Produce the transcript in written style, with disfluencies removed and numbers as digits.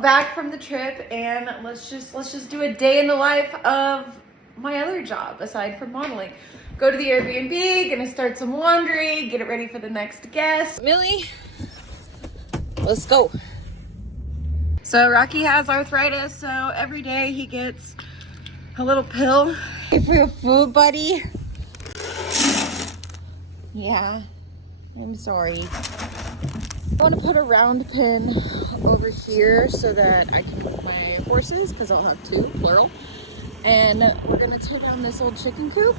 back from the trip, and let's just do a day in the life of my other job aside from modeling. Go to the Airbnb, gonna start some laundry, get it ready for the next guest. Millie, let's go. So Rocky has arthritis, so every day he gets a little pill. Hey, for your food, buddy. Yeah, I'm sorry. I want to put a round pin over here so that I can move my horses, because I'll have two, plural. And we're gonna tear down this old chicken coop.